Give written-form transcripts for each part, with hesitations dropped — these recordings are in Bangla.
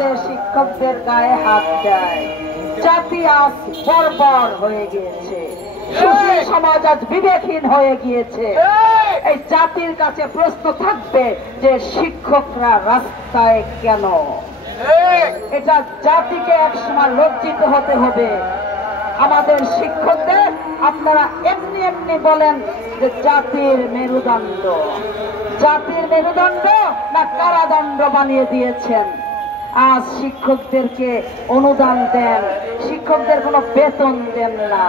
শিক্ষকদের গায়ে হাত দেয়। জাতি আজ বর্বর হয়ে গিয়েছে, সুশীল সমাজ আজ বিবেকহীন হয়ে গিয়েছে। এই জাতির কাছে প্রশ্ন থাকবে যে শিক্ষকরা রাস্তায় কেন? এটা জাতিকে একসময় লজ্জিত হতে হবে। আমাদের শিক্ষকদের আপনারা এমনি এমনি বলেন যে জাতির মেরুদণ্ড, জাতির মেরুদণ্ড না কারাদণ্ড বানিয়ে দিয়েছেন। আজ শিক্ষকদেরকে অনুদান দেন, শিক্ষকদের কোনো বেতন দেন না।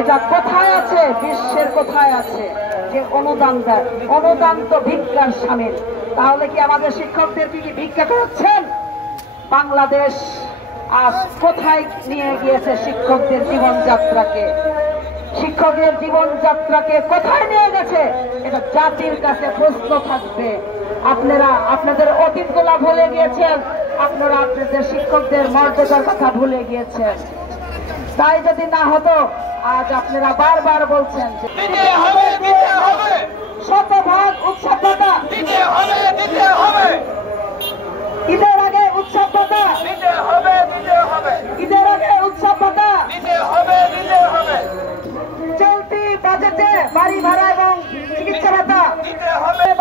এটা কোথায় আছে? বিশ্বের কোথায় আছে যে অনুদান দেয়? অনুদান তো ভিক্ষার শামিল। তাহলে কি আমাদের শিক্ষকদেরকে কি ভিক্ষা করাচ্ছেন? বাংলাদেশ আজ কোথায় নিয়ে গিয়েছে শিক্ষকদের জীবনযাত্রাকে? শিক্ষকের জীবনযাত্রাকে কোথায় নিয়ে গেছে? এটা জাতির কাছে প্রশ্ন থাকবে। আপনারা আপনাদের অতীতগুলা ভুলে গিয়েছেন, আপনারা আপনাদের শিক্ষকদের মর্যাদার কথা ভুলে গিয়েছেন। তাই যদি না হতো, আজ আপনারা বারবার বলছেন শতভাগ উৎসব ভাতা ঈদের আগে, উৎসব ভাতা ঈদের আগে, উৎসব ভাতা চলতি বাজেটে বাড়ি ভাড়া এবং চিকিৎসা ভাতা,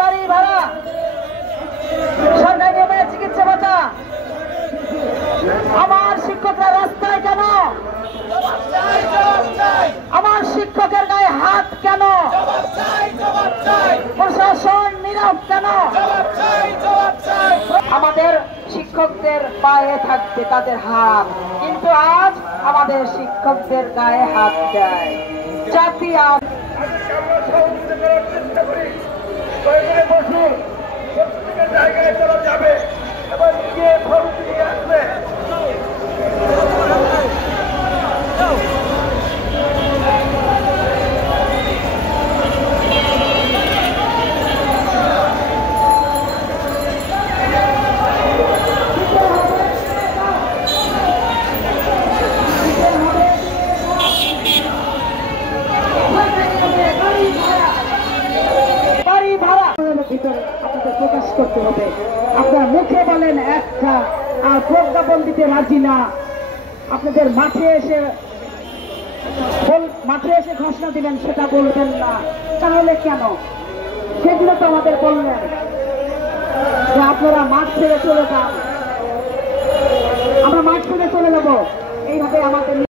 বাড়ি ভাড়া, সরকারি নিয়মে চিকিৎসা ভাতা। আমার শিক্ষকরা রাস্তায় কেন? আমার শিক্ষকের গায়ে হাত কেন? প্রশাসন নীরব কেন? আমাদের শিক্ষকদের পায়ে থাকবে তাদের হাত, কিন্তু আজ আমাদের শিক্ষকদের গায়ে হাত দেয় জাতি। আজ জায়গায় চলা যাবে এবং কে ফরজ নিয়ে আসবে। আপনাদের প্রকাশ করতে হবে। আপনার মুখে বলেন একটা, আর প্রজ্ঞাপন দিতে রাজি না। আপনাদের মাঠে এসে ঘোষণা দিবেন, সেটা বলবেন না। তাহলে কেন? সেগুলো তো আমাদের বললেন যে আপনারা মাঠ ছেড়ে চলে যান, আমরা মাঠ ছেড়ে চলে যাবো। এইভাবে আমাদের